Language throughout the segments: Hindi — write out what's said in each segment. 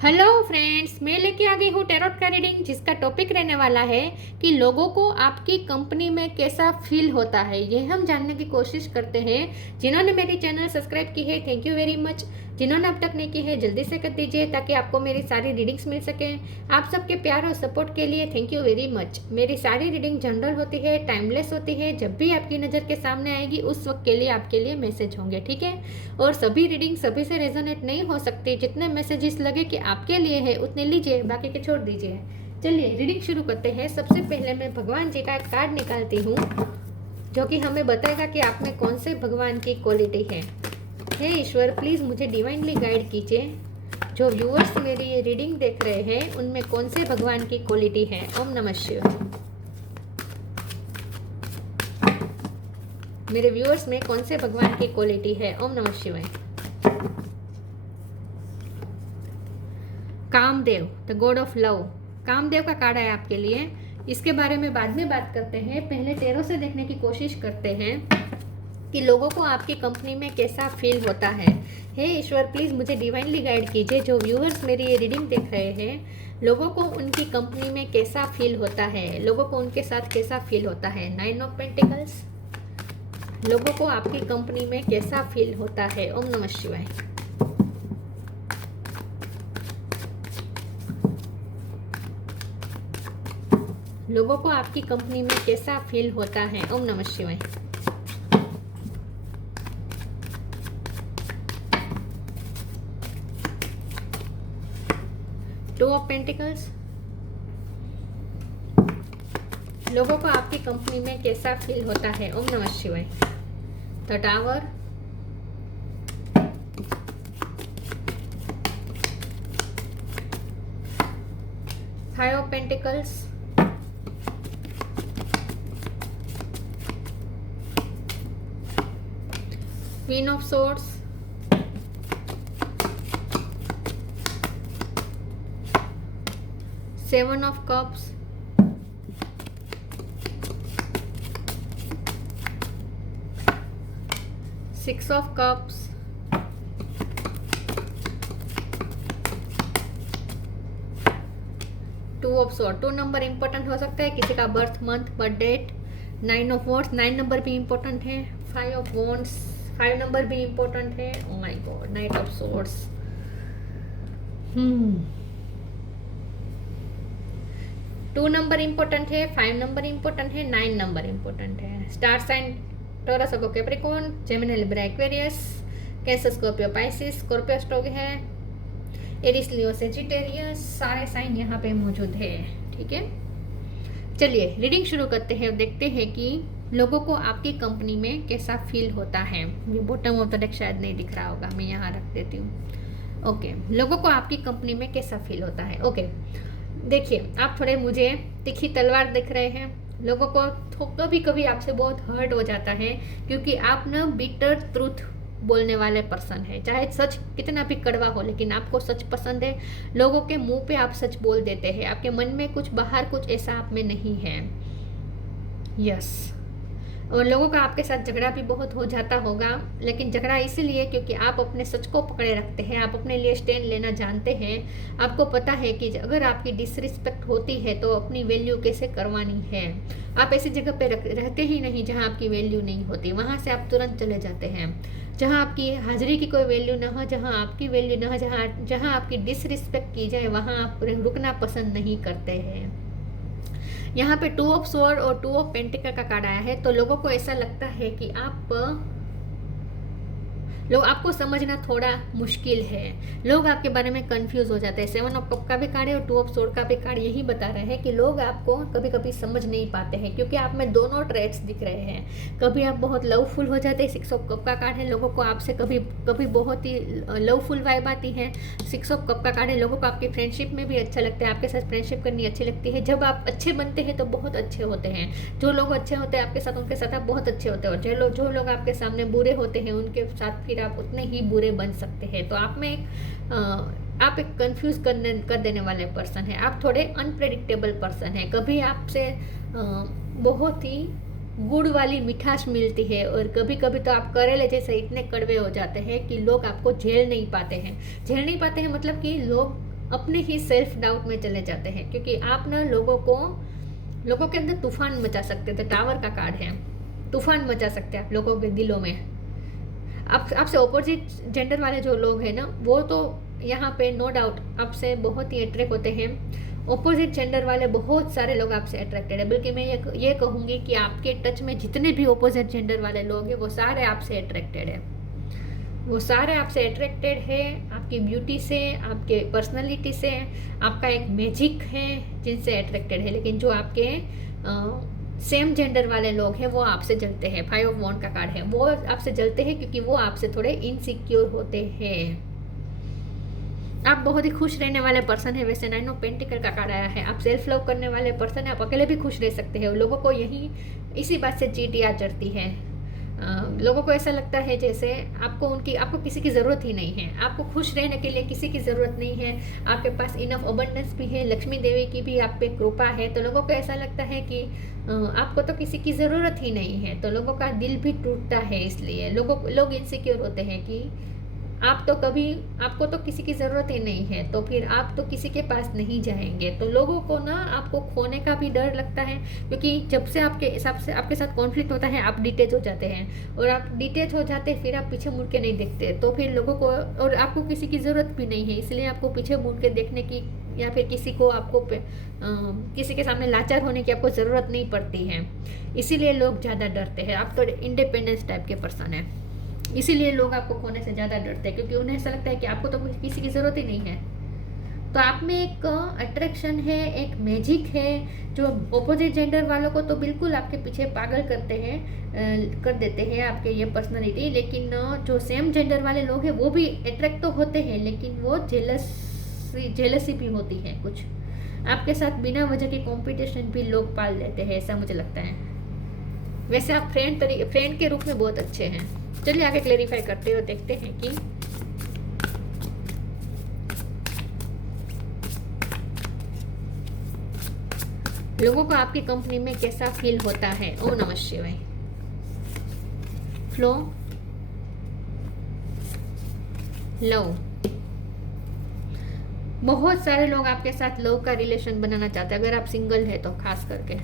हेलो फ्रेंड्स, मैं लेके आ गई हूँ टैरोट का रीडिंग, जिसका टॉपिक रहने वाला है कि लोगों को आपकी कंपनी में कैसा फील होता है। ये हम जानने की कोशिश करते हैं। जिन्होंने मेरी चैनल सब्सक्राइब की है, थैंक यू वेरी मच। जिन्होंने अब तक नहीं की है, जल्दी से कर दीजिए ताकि आपको मेरी सारी रीडिंग्स मिल सकें। आप सबके प्यार और सपोर्ट के लिए थैंक यू वेरी मच। मेरी सारी रीडिंग जनरल होती है, टाइमलेस होती है। जब भी आपकी नज़र के सामने आएगी उस वक्त के लिए आपके लिए मैसेज होंगे, ठीक है। और सभी रीडिंग सभी से रेजोनेट नहीं हो सकती। जितने मैसेजेस लगे कि आपके लिए है उतने लीजिए, बाकी के छोड़ दीजिए। चलिए रीडिंग शुरू करते हैं। सबसे पहले मैं भगवान जी का एक कार्ड निकालती हूँ जो कि हमें बताएगा कि आप में कौन से भगवान की क्वालिटी है। हे ईश्वर, प्लीज़ मुझे डिवाइनली गाइड कीजिए। जो व्यूअर्स मेरी ये रीडिंग देख रहे हैं उनमें कौन से भगवान की क्वालिटी है। ओम नमः शिवाय। मेरे व्यूअर्स में कौन से भगवान की क्वालिटी है। ओम नमः शिवाय। Kamadev, the god of love. Kamadev का कार्ड है आपके लिए। इसके बारे में बाद में बात करते हैं। पहले टैरो से देखने की कोशिश करते हैं कि लोगों को आपकी कंपनी में कैसा फील होता है। हे ईश्वर, प्लीज़ मुझे डिवाइनली गाइड कीजिए। जो व्यूअर्स मेरी ये रीडिंग देख रहे हैं, लोगों को उनकी कंपनी में कैसा फील होता है, लोगों को उनके साथ कैसा फील होता है। 9 ऑफ पेंटिकल्स। लोगों को आपकी कंपनी में कैसा फील होता है। ओम नमः शिवाय। लोगों को आपकी कंपनी में कैसा फील होता है। ओम नमः शिवाय। Two of pentacles. लोगों को आपकी कंपनी में कैसा फील होता है। ओम नमः शिवाय। The tower. Five of pentacles. Queen of swords. Seven of cups. Six of cups. Two of sword. 2 number important हो सकता है, किसी का birth month, birth date. 9 of wands, 9 number भी इंपॉर्टेंट है। 5 ऑफ वॉन्ड्स, 5 नंबर भी इंपॉर्टेंट है। Oh my god, knight of swords. 2 number important है, 5 नंबर इंपॉर्टेंट है, 9 नंबर इंपॉर्टेंट है। स्टार साइन टॉरस, वर्गो, Capricorn, Gemini, Libra, Aquarius, Cancer, Scorpio, Pisces, Scorpio stock है, एरिस, लियो, सेजिटेरियस। सारे साइन यहाँ पे मौजूद है, ठीक है। चलिए रीडिंग शुरू करते हैं और देखते हैं कि लोगों को आपकी कंपनी में कैसा फील होता है। ये बॉटम ऑफ द डेक शायद नहीं दिख रहा होगा, मैं यहाँ रख देती हूँ। ओके, लोगों को आपकी कंपनी में कैसा फील होता है। ओके, देखिए आप थोड़े मुझे तीखी तलवार दिख रहे हैं। लोगों को कभी कभी आपसे बहुत हर्ट हो जाता है क्योंकि आप ना बिटर ट्रूथ बोलने वाले पर्सन है। चाहे सच कितना भी कड़वा हो, लेकिन आपको सच पसंद है। लोगों के मुंह पे आप सच बोल देते हैं। आपके मन में कुछ बाहर कुछ ऐसा आप में नहीं है। यस, और लोगों का आपके साथ झगड़ा भी बहुत हो जाता होगा, लेकिन झगड़ा इसीलिए क्योंकि आप अपने सच को पकड़े रखते हैं। आप अपने लिए स्टैंड लेना जानते हैं। आपको पता है कि अगर आपकी डिसरिस्पेक्ट होती है तो अपनी वैल्यू कैसे करवानी है। आप ऐसी जगह पे रहते ही नहीं जहां आपकी वैल्यू नहीं होती। वहां से आप तुरंत चले जाते हैं। जहां आपकी हाजिरी की कोई वैल्यू ना हो, जहां आपकी वैल्यू ना हो, जहां आपकी डिसरिस्पेक्ट की जाए, वहां आप रुकना पसंद नहीं करते हैं। यहाँ पे 2 ऑफ स्वॉर्ड और 2 ऑफ पेंटिकल का कार्ड आया है। तो लोगों को ऐसा लगता है कि आपको समझना थोड़ा मुश्किल है। लोग आपके बारे में कंफ्यूज हो जाते हैं। 7 ऑफ कप का भी कार्ड है और 2 ऑफ सोर्ड का भी कार्ड यही बता रहे हैं कि लोग आपको कभी कभी समझ नहीं पाते हैं क्योंकि आप में दोनों ट्रेट्स दिख रहे हैं। कभी आप बहुत लवफुल हो जाते हैं। 6 ऑफ कप का कार्ड है। लोगों को आपसे कभी कभी बहुत ही लवफुल वाइब आती है। 6 ऑफ कप का कार्ड है। लोगों को आपकी फ्रेंडशिप में भी अच्छा लगता है। आपके साथ फ्रेंडशिप करनी अच्छी लगती है। जब आप अच्छे बनते हैं तो बहुत अच्छे होते हैं। जो लोग अच्छे होते हैं आपके साथ, उनके साथ आप बहुत अच्छे होते हैं। और जो लोग आपके सामने बुरे होते हैं उनके साथ फिर आप उतने ही बुरे बन सकते हैं। तो आप में आप एक कंफ्यूज कर देने वाले पर्सन है। आप थोड़े अनप्रेडिक्टेबल पर्सन है। कभी आपसे बहुत ही गुड़ वाली मिठास मिलती है और कभी कभी तो आप करेले जैसे इतने कड़वे हो जाते हैं कि लोग आपको झेल नहीं पाते हैं। झेल नहीं पाते हैं मतलब कि लोग अपने ही सेल्फ डाउट में चले जाते हैं, क्योंकि आप ना लोगों के अंदर तूफान मचा सकते थे। टावर का कार्ड है, तूफान मचा सकते हैं आप लोगों के दिलों में। आपसे ऑपोजिट जेंडर वाले जो लोग हैं ना, वो तो यहाँ पे नो डाउट आपसे बहुत ही अट्रैक्ट होते हैं। ऑपोजिट जेंडर वाले बहुत सारे लोग आपसे अट्रैक्टेड है, बल्कि मैं ये कहूँगी कि आपके टच में जितने भी ऑपोजिट जेंडर वाले लोग हैं वो सारे आपसे अट्रैक्टेड है। वो सारे आपसे अट्रैक्टेड है, आपकी ब्यूटी से, आपके पर्सनालिटी से, आपका एक मैजिक है जिनसे अट्रैक्टेड है। लेकिन जो आपके सेम जेंडर वाले लोग हैं वो आपसे जलते हैं। 5 ऑफ वॉन्ड का कार्ड है, वो आपसे जलते हैं क्योंकि वो आपसे थोड़े इनसिक्योर होते हैं। आप बहुत ही खुश रहने वाले पर्सन है। वैसे 9 ऑफ पेंटिकल का कार्ड आया है, आप सेल्फ लव करने वाले पर्सन है, आप अकेले भी खुश रह सकते हैं। लोगों को इसी बात से चींटियाँ चढ़ती है। लोगों को ऐसा लगता है जैसे आपको किसी की ज़रूरत ही नहीं है। आपको खुश रहने के लिए किसी की ज़रूरत नहीं है। आपके पास इनफ अबंडेंस भी है, लक्ष्मी देवी की भी आप पे कृपा है। तो लोगों को ऐसा लगता है कि आपको तो किसी की ज़रूरत ही नहीं है। तो लोगों का दिल भी टूटता है, इसलिए लोग इनसिक्योर होते हैं कि आपको तो किसी की ज़रूरत ही नहीं है, तो फिर आप तो किसी के पास नहीं जाएंगे। तो लोगों को ना आपको खोने का भी डर लगता है, क्योंकि जब से आपके साथ कॉन्फ्लिक्ट होता है आप डिटेच हो जाते हैं, और आप डिटेच हो जाते हैं फिर आप पीछे मुड़ के नहीं देखते। तो फिर लोगों को, और आपको किसी की ज़रूरत भी नहीं है, इसलिए आपको पीछे मुड़ के देखने की या फिर किसी के सामने लाचार होने की आपको ज़रूरत नहीं पड़ती है। इसीलिए लोग ज़्यादा डरते हैं। आप तो इंडिपेंडेंस टाइप के पर्सन है, इसीलिए लोग आपको खोने से ज़्यादा डरते हैं, क्योंकि उन्हें ऐसा लगता है कि आपको तो किसी की ज़रूरत ही नहीं है। तो आप में एक अट्रैक्शन है, एक मैजिक है, जो ऑपोजिट जेंडर वालों को तो बिल्कुल आपके पीछे पागल कर देते हैं आपके ये पर्सनालिटी। लेकिन जो सेम जेंडर वाले लोग हैं वो भी अट्रैक्ट तो होते हैं, लेकिन वो जेलसी भी होती है कुछ। आपके साथ बिना वजह के कंपटीशन भी लोग पाल लेते हैं, ऐसा मुझे लगता है। वैसे आप फ्रेंड के रूप में बहुत अच्छे हैं। चलिए आगे क्लेरिफाई करते हो, देखते हैं कि लोगों को आपकी कंपनी में कैसा फील होता है। ओम नमः शिवाय। Flow, love. बहुत सारे लोग आपके साथ लव का रिलेशन बनाना चाहते हैं, अगर आप सिंगल है तो खास करके।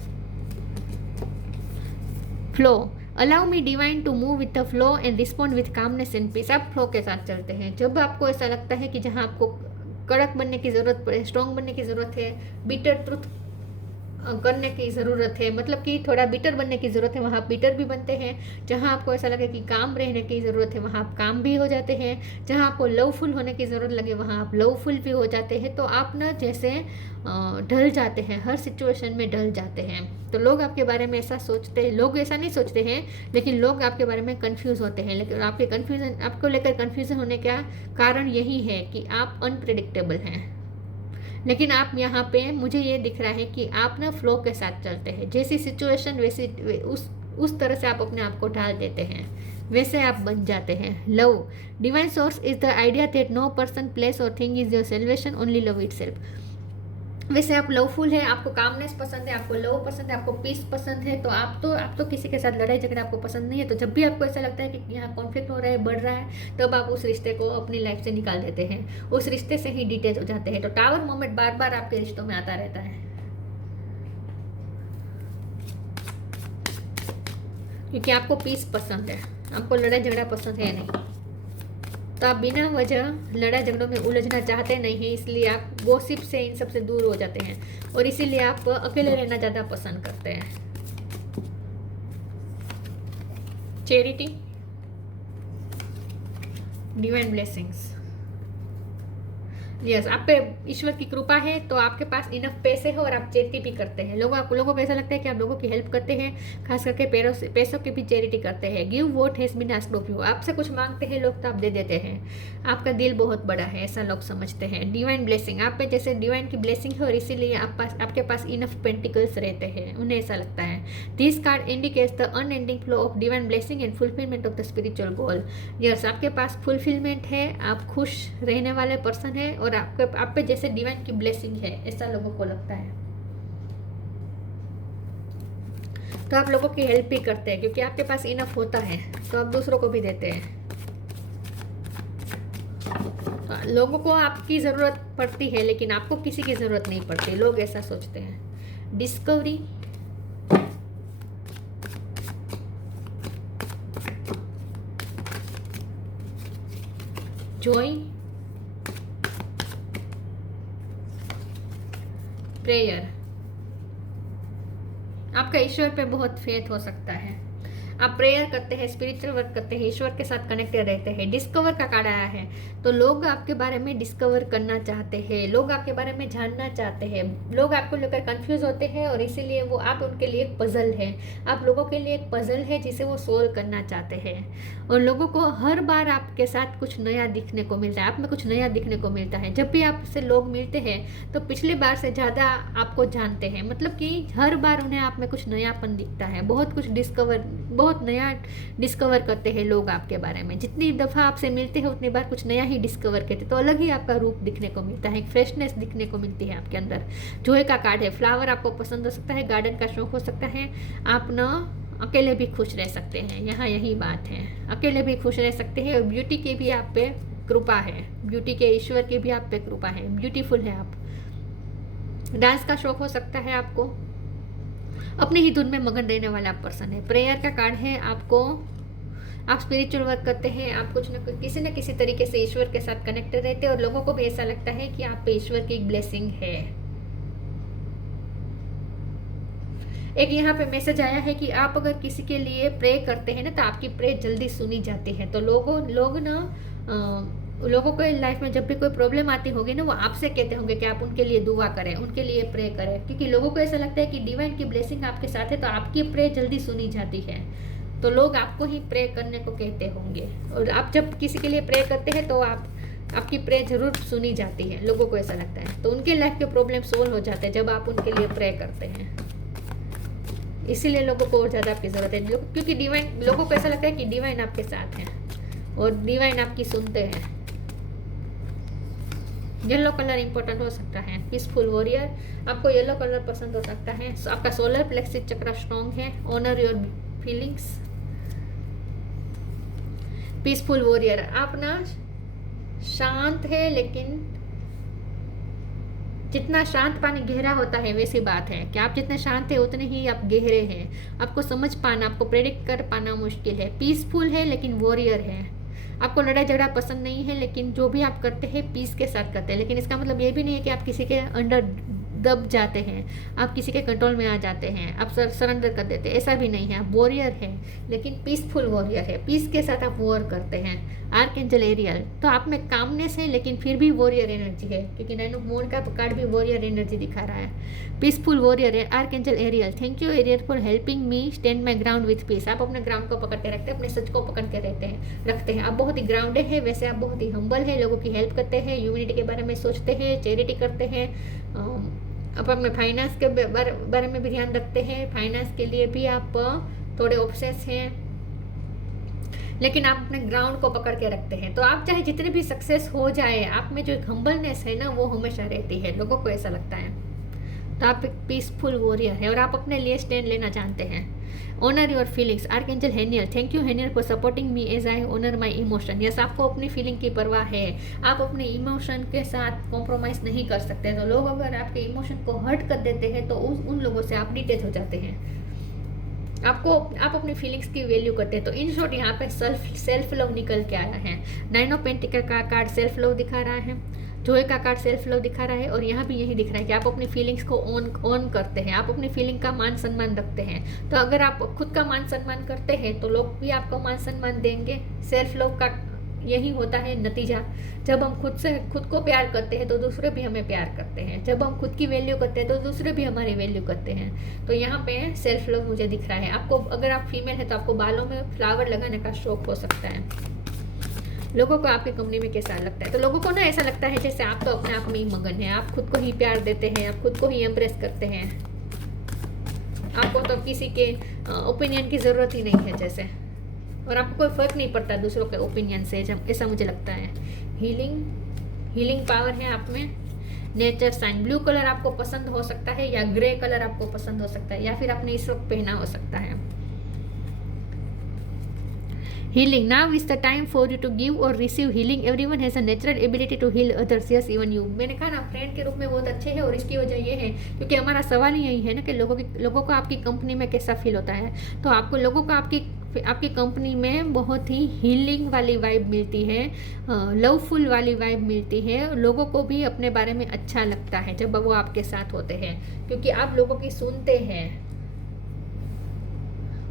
Flow, allow me divine to move with the flow and respond with calmness and peace. आप फ्लो के साथ चलते हैं। जब आपको ऐसा लगता है कि जहां आपको कड़क बनने की ज़रूरत पड़े, स्ट्रॉन्ग बनने की ज़रूरत है, बिटर ट्रुथ करने की ज़रूरत है, मतलब कि थोड़ा बिटर बनने की ज़रूरत है, वहाँ आप बिटर भी बनते हैं। जहाँ आपको ऐसा लगे कि काम रहने की ज़रूरत है, वहाँ आप काम भी हो जाते हैं। जहाँ आपको लवफुल होने की ज़रूरत लगे, वहाँ आप लवफुल भी हो जाते हैं। तो आप ना जैसे ढल जाते हैं, हर सिचुएशन में ढल जाते हैं। तो लोग आपके बारे में ऐसा सोचते हैं, लोग ऐसा नहीं सोचते हैं, लेकिन लोग आपके बारे में कन्फ्यूज़ होते हैं। लेकिन आपको लेकर कन्फ्यूज़न होने का कारण यही है कि आप अनप्रेडिक्टेबल हैं। लेकिन आप यहाँ पे, मुझे ये दिख रहा है कि आप ना फ्लो के साथ चलते हैं। जैसी सिचुएशन वैसी उस तरह से आप अपने आप को ढाल देते हैं, वैसे आप बन जाते हैं। Love, divine source is the idea that no person, place और thing is your salvation, only love itself. वैसे आप लवफुल है, आपको कामनेस पसंद है, आपको लव पसंद है, आपको पीस पसंद है। तो आप तो किसी के साथ लड़ाई झगड़ा आपको पसंद नहीं है। तो जब भी आपको ऐसा लगता है कि यहाँ कॉन्फ्लिक्ट हो रहा है, बढ़ रहा है, तब आप उस रिश्ते को अपनी लाइफ से निकाल देते हैं, उस रिश्ते से ही डिटेच हो जाते हैं। तो टावर मोमेंट बार बार आपके रिश्तों में आता रहता है, क्योंकि आपको पीस पसंद है, आपको लड़ाई झगड़ा पसंद है नहीं। तो आप बिना वजह लड़ाई झगड़ों में उलझना चाहते नहीं हैं, इसलिए आप गॉसिप से, इन सब से दूर हो जाते हैं, और इसीलिए आप अकेले रहना ज़्यादा पसंद करते हैं। Charity, divine blessings. यस, आप पे ईश्वर की कृपा है, तो आपके पास इनफ पैसे है और आप चैरिटी भी करते हैं। लोगों को ऐसा लगता है कि आप लोगों की हेल्प करते हैं, खास करके पैसों की भी चैरिटी करते हैं। Give what has been asked of you. आपसे कुछ मांगते हैं लोग तो आप दे देते हैं। आपका दिल बहुत बड़ा है, ऐसा लोग समझते हैं। डिवाइन ब्लेसिंग, आप पे जैसे डिवाइन की ब्लेसिंग है, और इसीलिए आपके पास इनफ पेंटिकल्स रहते हैं, उन्हें ऐसा लगता है। This card indicates the unending flow of divine blessing and fulfilment of the spiritual goal. Yes, आपके पास फुलफिलमेंट है, आप खुश रहने वाले पर्सन है, और आप पे जैसे डिवाइन की ब्लेसिंग है, ऐसा लोगों को लगता है। तो आप लोगों की हेल्प भी करते हैं, क्योंकि आपके पास इनफ होता है, तो आप दूसरों को भी देते हैं। लोगों को आपकी ज़रूरत पड़ती है लेकिन आपको किसी की ज़रूरत नहीं पड़ती, लोग ऐसा सोचते हैं। Discovery, Joy, prayer. आपका ईश्वर पे बहुत फेथ हो सकता है, आप प्रेयर करते हैं, स्पिरिचुअल वर्क करते हैं, ईश्वर के साथ कनेक्टेड रहते हैं। डिस्कवर का कार्ड आया है, तो लोग आपके बारे में डिस्कवर करना चाहते हैं, लोग आपके बारे में जानना चाहते हैं, लोग आपको लेकर कंफ्यूज होते हैं और इसीलिए वो आप उनके लिए एक पजल है, आप लोगों के लिए एक पजल है जिसे वो सोल्व करना चाहते हैं। और लोगों को हर बार आपके साथ कुछ नया दिखने को मिलता है, आप में कुछ नया दिखने को मिलता है। जब भी आपसे लोग मिलते हैं तो पिछली बार से ज़्यादा आपको जानते हैं, मतलब कि हर बार उन्हें आप में कुछ नयापन दिखता है, बहुत कुछ बहुत नया डिस्कवर करते हैं लोग आपके बारे में। जितनी दफ़ा आपसे मिलते हैं उतनी बार कुछ नया ही डिस्कवर करते हैं, तो अलग ही आपका रूप दिखने को मिलता है, एक फ्रेशनेस दिखने को मिलती है आपके अंदर। जॉय का कार्ड है, फ्लावर आपको पसंद हो सकता है, गार्डन का शौक हो सकता है, आप ना अकेले भी खुश रह सकते हैं, यहाँ यही बात है, अकेले भी खुश रह सकते हैं। और ब्यूटी की भी आप पे कृपा है, ब्यूटी के ईश्वर की भी आप पे कृपा है, ब्यूटीफुल है आप। डांस का शौक हो सकता है आपको, अपने ही धुन में मगन रहने वाला पर्सन है। प्रेयर का कार्ड है, आप स्पिरिचुअल वर्क करते हैं, आप कुछ न किसी तरीके से ईश्वर के साथ कनेक्टेड रहते हैं और लोगों को भी ऐसा लगता है कि आप पे ईश्वर की एक ब्लेसिंग है। एक यहाँ पे मैसेज आया है कि आप अगर किसी के लिए प्रे करते हैं ना तो आपकी प्रे जल्दी सुनी जाती है। तो लोगों को लाइफ में जब भी कोई प्रॉब्लम आती होगी ना, वो आपसे कहते होंगे कि आप उनके लिए दुआ करें, उनके लिए प्रे करें, क्योंकि लोगों को ऐसा लगता है कि डिवाइन की ब्लेसिंग आपके साथ है तो आपकी प्रे जल्दी सुनी जाती है। तो लोग आपको ही प्रे करने को कहते होंगे, और आप जब किसी के लिए प्रे करते हैं तो आपकी प्रे जरूर सुनी जाती है, लोगों को ऐसा लगता है। तो उनके लाइफ के प्रॉब्लम सोल्व हो जाते हैं जब आप उनके लिए प्रे करते हैं, इसीलिए लोगों को और ज़्यादा आपकी ज़रूरत है, क्योंकि डिवाइन, लोगों को ऐसा लगता है कि डिवाइन आपके साथ है और डिवाइन आपकी सुनते हैं। येलो कलर इंपॉर्टेंट हो सकता है, पीसफुल वॉरियर, आपको येलो कलर पसंद हो सकता है। आपका सोलर प्लेक्सिस चक्र स्ट्रॉन्ग है, honour your feelings, peaceful warrior, आप ना शांत है, लेकिन जितना शांत पानी गहरा होता है वैसी बात है कि आप जितने शांत है उतने ही आप गहरे हैं। आपको समझ पाना, आपको प्रेडिक्ट कर पाना मुश्किल है। पीसफुल है लेकिन वॉरियर है, आपको लड़ाई झगड़ा पसंद नहीं है, लेकिन जो भी आप करते हैं पीस के साथ करते हैं। लेकिन इसका मतलब ये भी नहीं है कि आप किसी के अंडर दब जाते हैं, आप किसी के कंट्रोल में आ जाते हैं, आप सरेंडर कर देते हैं, ऐसा भी नहीं है। आप वॉरियर हैं लेकिन पीसफुल वॉरियर है, पीस के साथ आप वॉर करते हैं। आर्कएंजल एरियल, तो आप में कामनेस है लेकिन फिर भी वॉरियर एनर्जी है, क्योंकि नाइन ऑफ मून का कार्ड भी वॉरियर एनर्जी दिखा रहा है। पीसफुल वॉरियर है archangel Ariel. Thank you Ariel for helping me stand my ground with peace. आप अपने ग्राउंड को पकड़ के रखते हैं, अपने सच को पकड़ के रखते हैं। आप बहुत ही ग्राउंडेड है, वैसे आप बहुत ही हम्बल है, लोगों की हेल्प करते हैं, ह्यूमैनिटी के बारे में सोचते हैं, चैरिटी करते हैं, आप अपने फाइनेंस के बारे में भी ध्यान रखते हैं, फाइनेंस के लिए भी आप थोड़े ऑब्सेस हैं, लेकिन आप अपने ग्राउंड को पकड़ के रखते हैं। तो आप चाहे जितने भी सक्सेस हो जाए, आप में जो एक हम्बलनेस है ना, वो हमेशा रहती है, लोगों को ऐसा लगता है। तो आप एक पीसफुल वॉरियर है और आप अपने लिए स्टैंड लेना जानते हैं। Honour your feelings archangel Haniel. Thank you Haniel for supporting me as I honour my emotion. Yes, आपको अपनी फीलिंग की परवाह है, आप अपने इमोशन के साथ कॉम्प्रोमाइज़ नहीं कर सकते। तो लोग अगर आपके इमोशन को हर्ट कर देते हैं तो उन लोगों से आप डिटेच हो जाते हैं। आप अपनी फीलिंग्स की वैल्यू करते हैं। तो इन शॉर्ट यहाँ पे सेल्फ लव निकल के आया है। नाइन ऑफ पेंटिकल का कार्ड सेल्फ लव दिखा रहा है, जॉय का कार्ड सेल्फ लव दिखा रहा है, और यहाँ भी यही दिख रहा है कि आप अपनी फीलिंग्स को ऑन करते हैं, आप अपनी फीलिंग का मान सम्मान रखते हैं। तो अगर आप खुद का मान सम्मान करते हैं तो लोग भी आपको मान सम्मान देंगे। सेल्फ लव का यही होता है नतीजा। जब हम खुद को प्यार करते हैं तो दूसरे भी हमें प्यार करते हैं, जब हम खुद की वैल्यू करते हैं तो दूसरे भी हमारी वैल्यू करते हैं। तो यहाँ पे सेल्फ लव मुझे दिख रहा है। आपको, अगर आप फीमेल है तो आपको बालों में फ्लावर लगाने का शौक हो सकता है। लोगों को आपकी कंपनी में कैसा लगता है, तो लोगों को ना ऐसा लगता है जैसे आप तो अपने आप में ही मगन है, आप खुद को ही प्यार देते हैं, आप खुद को ही एम्ब्रेस करते हैं, आपको तो किसी के ओपिनियन की ज़रूरत ही नहीं है जैसे, और आपको कोई फ़र्क नहीं पड़ता दूसरों के ओपिनियन से, जब ऐसा मुझे लगता है। हीलिंग पावर है आप में। नेचर साइन, ब्लू कलर आपको पसंद हो सकता है या ग्रे कलर आपको पसंद हो सकता है, या फिर आपने इस वक्त पहना हो सकता है। Healing. Now is the time for you to give or receive healing. Everyone has a natural ability to heal others. Yes, even you. मैंने कहा ना, फ्रेंड के रूप में बहुत अच्छे हैं, और इसकी वजह ये है क्योंकि हमारा सवाल ही यही है ना कि लोगों को आपकी कंपनी में कैसा फील होता है। तो आपको लोगों को आपकी कंपनी में बहुत ही हीलिंग वाली वाइब मिलती है, लवफुल वाली वाइब मिलती है। लोगों को भी अपने बारे में अच्छा लगता है जब वो आपके साथ होते हैं, क्योंकि आप लोगों की सुनते हैं।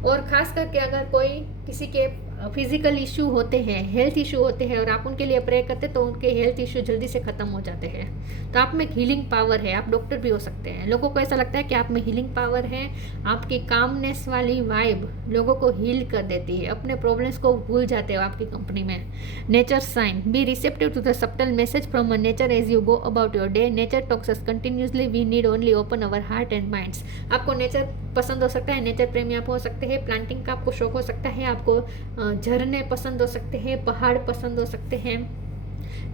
और ख़ास करके अगर कोई किसी के फिजिकल इशू होते हैं, हेल्थ इशू होते हैं, और आप उनके लिए प्रे करते तो उनके हेल्थ इशू जल्दी से ख़त्म हो जाते हैं। तो आप में एक हीलिंग पावर है, आप डॉक्टर भी हो सकते हैं। लोगों को ऐसा लगता है कि आप में हीलिंग पावर है। आपकी कामनेस वाली वाइब लोगों को हील कर देती है, अपने प्रॉब्लम्स को भूल जाते हो आपकी कंपनी में। Nature sign, be receptive to the subtle message from a nature as you go about your day. Nature talks us continuously, we need only open our heart and minds. आपको नेचर पसंद हो सकता है, नेचर प्रेमी आप हो सकते हैं, प्लांटिंग का आपको शौक हो सकता है, आपको झरने पसंद हो सकते हैं, पहाड़ पसंद हो सकते हैं,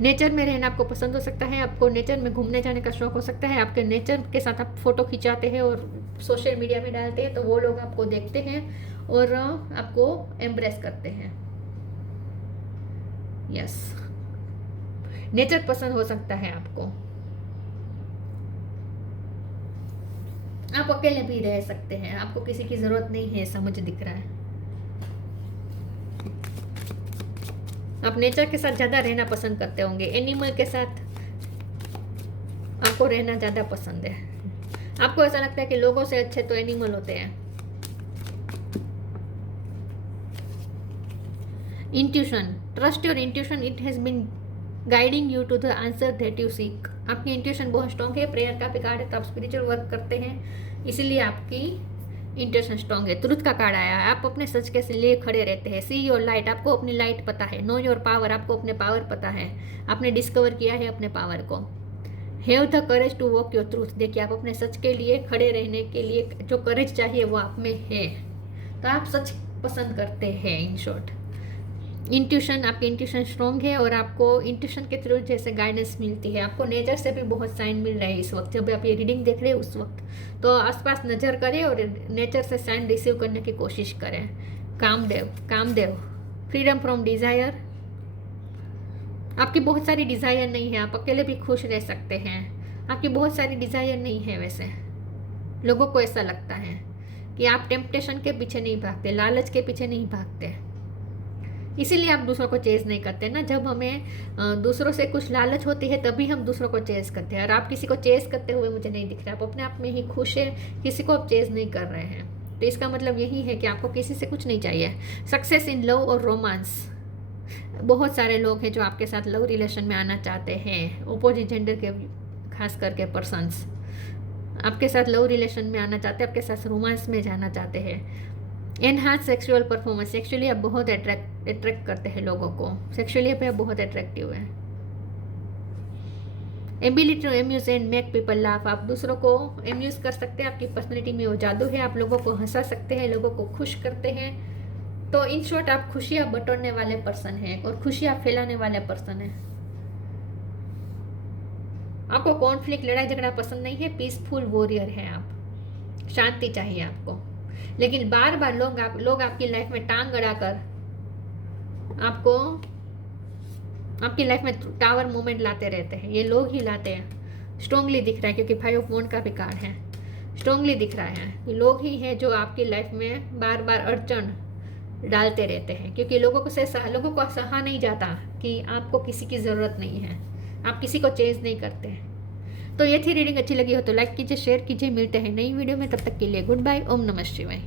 नेचर में रहना आपको पसंद हो सकता है, आपको नेचर में घूमने जाने का शौक हो सकता है, आपके नेचर के साथ आप फोटो खिंचाते हैं और सोशल मीडिया में डालते हैं, तो वो लोग आपको देखते हैं और आपको एम्ब्रेस करते हैं। यस, नेचर पसंद हो सकता है आपको। आप अकेले भी रह सकते हैं, आपको किसी की ज़रूरत नहीं है, ऐसा मुझे दिख रहा है। आप नेचर के साथ ज़्यादा रहना पसंद करते होंगे, एनिमल के साथ आपको रहना ज़्यादा पसंद है। आपको ऐसा लगता है कि लोगों से अच्छे तो एनिमल होते हैं। Intuition, trust your intuition, it has been guiding you to the answer that you seek. आपकी इंट्यूशन बहुत स्ट्रॉन्ग है, प्रेयर का भी कार्ड है, तो आप स्पिरिचुअल वर्क करते हैं, इसीलिए आपकी इंट्यूशन स्ट्रॉन्ग है। ट्रुथ का कार्ड आया है, आप अपने सच के लिए खड़े रहते हैं। सी योर लाइट, आपको अपनी लाइट पता है। नो योर पावर, आपको अपने पावर पता है, आपने डिस्कवर किया है अपने पावर को। Have the courage to walk your truth, देखिए आप अपने सच के लिए खड़े रहने के लिए जो करेज चाहिए वो आप में है, तो आप सच पसंद करते हैं। इन शॉर्ट, इंट्यूशन, आपकी इंट्यूशन स्ट्रॉन्ग है और आपको इंट्यूशन के थ्रू जैसे गाइडेंस मिलती है। आपको नेचर से भी बहुत साइन मिल रहे हैं इस वक्त, जब आप ये रीडिंग देख रहे हैं उस वक्त। तो आसपास नज़र करें और नेचर से साइन रिसीव करने की कोशिश करें। कामदेव, फ्रीडम फ्रॉम डिज़ायर, आपकी बहुत सारी डिज़ायर नहीं है, आप अकेले भी खुश रह सकते हैं। आपकी बहुत सारी डिज़ायर नहीं है, वैसे लोगों को ऐसा लगता है कि आप टेम्पटेशन के पीछे नहीं भागते, लालच के पीछे नहीं भागते, इसीलिए आप दूसरों को चेज़ नहीं करते ना। जब हमें दूसरों से कुछ लालच होती है तभी हम दूसरों को चेज़ करते हैं, और आप किसी को चेज़ करते हुए मुझे नहीं दिख रहा। आप अपने आप में ही खुश है, किसी को आप चेज़ नहीं कर रहे हैं, तो इसका मतलब यही है कि आपको किसी से कुछ नहीं चाहिए। सक्सेस इन लव और रोमांस, बहुत सारे लोग हैं जो आपके साथ लव रिलेशन में आना चाहते हैं, अपोजिट जेंडर के खास करके पर्सन्स आपके साथ लव रिलेशन में आना चाहते हैं, आपके साथ रोमांस में जाना चाहते हैं। एनहांस सेक्सुअल परफॉर्मेंस, सेक्सुअली आप बहुत अट्रैक्ट करते हैं लोगों को, सेक्सुअली पे आप बहुत अट्रैक्टिव हैं। Ability to amuse and make people laugh, आप दूसरों को एम्यूज कर सकते हैं, आपकी पर्सनैलिटी में वो जादू है, आप लोगों को हंसा सकते हैं, लोगों को खुश करते हैं। तो इन शॉर्ट आप खुशियाँ बटोरने वाले पर्सन हैं और खुशियाँ फैलाने वाले पर्सन हैं। आपको कॉन्फ्लिक्ट, लड़ाई झगड़ा पसंद नहीं है, पीसफुल वॉरियर हैं आप, शांति चाहिए आपको। लेकिन बार बार लोग आपकी लाइफ में टांग अड़ाकर आपको आपकी लाइफ में टावर मूवमेंट लाते रहते हैं, ये लोग ही लाते हैं। स्ट्रांगली दिख रहा है क्योंकि 5 ऑफ वॉन्ड का भी कार्ड है, स्ट्रांगली दिख रहा है, ये लोग ही हैं जो आपकी लाइफ में बार बार अड़चन डालते रहते हैं, क्योंकि लोगों को सहा नहीं जाता कि आपको किसी की ज़रूरत नहीं है, आप किसी को चेज़ नहीं करते। तो ये थी रीडिंग, अच्छी लगी हो तो लाइक कीजिए, शेयर कीजिए, मिलते हैं नई वीडियो में, तब तक के लिए गुड बाय, ओम नमः शिवाय।